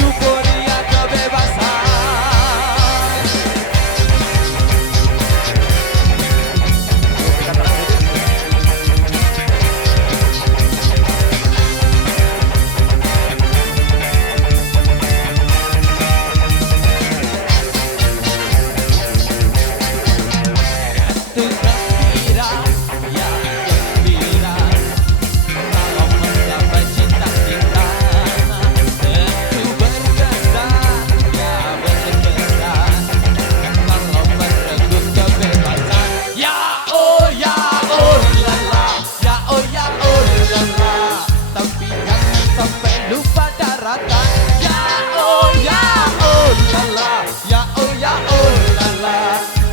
euforia kebebasan. Itu gembira, ya gembira, kalau mendapat cinta-cinta. Itu berkesan, ya berkesan, kalau merenggut kebebasan. Ya oh lala, ya oh lala, tapi jangan sampai lupa daratan. Ya oh lala, ya oh lala,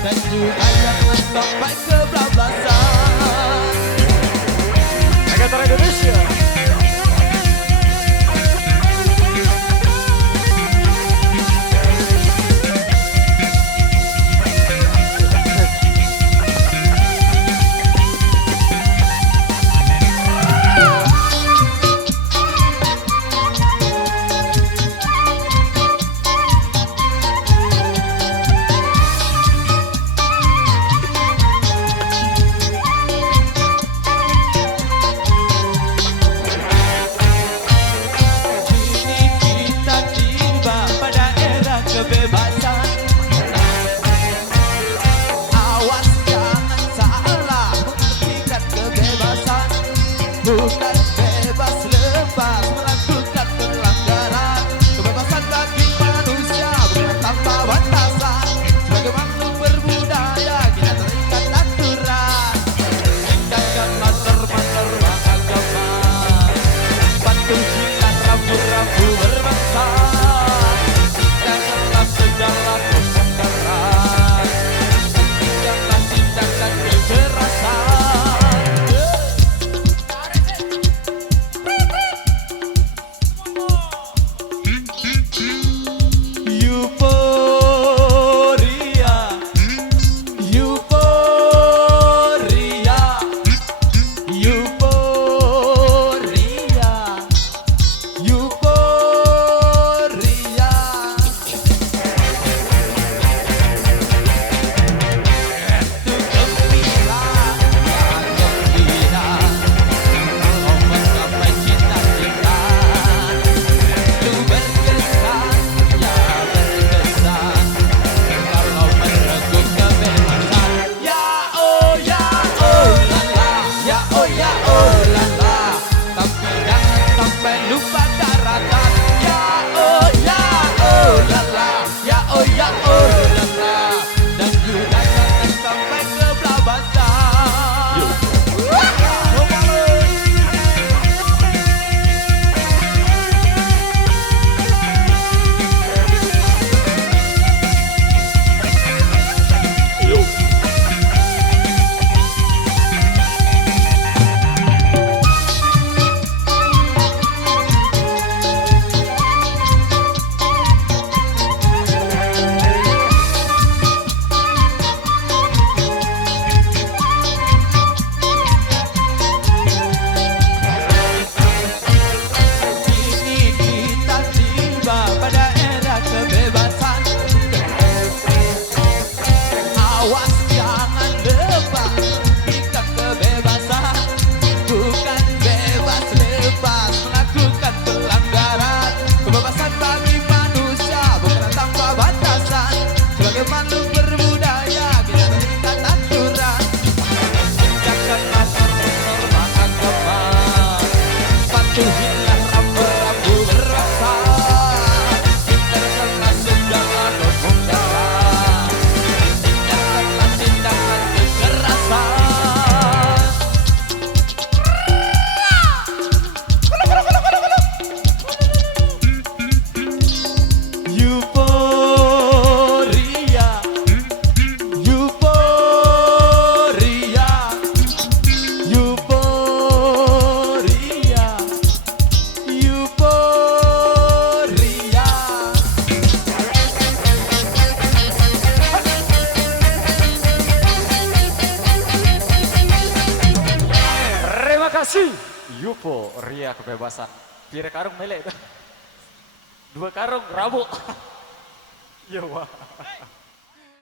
dan juga jangan sampai kebablasan. Angkatan Indonesia. Kini kita tiba pada era kebebasan. Awas jangan salah mengartikan kebebasan. Bukan bebas lepas melakukan pelanggaran. Kebebasan bagi manusia bukan tanpa batasan. Sebagai makhluk berbudaya kita terikat aturan. Janganlah terbang-terbang agama. Patuhilah rambu-rambu berbangsa. Janganlah segala pelanggaran. Janganlah tindakan kekerasan. Euforia, euforia, euforia, euforia. Itu gembira, ya gembira, kalau mencapai cita-cita. Itu berkesan, ya berkesan, kalau merenggut kebebasan. Ya oh lala, ya oh lala, tapi jangan sampai lupa daratan. Ya oh lala, ya oh lala, dan juga jangan sampai kebablasan. Kini kita tiba pada era kebebasan. Awas jangan lepas mengartikan kebebasan. Bukan bebas lepas melakukan pelanggaran. Kebebasan bagi manusia bukan tanpa batasan. Sebagai makhluk berbudaya kita terikat aturan. Janganlah terhormat agama. Patuhilah rambu-rambu berbangsa. Hindarkanlah segala pelanggaran. Hindarkanlah tindakan kekerasan. Euforia, euforia, euforia, kasih Yupo Ria Kebebasan. Pira karung melek dah. 2 karung rabuk. Yo wah.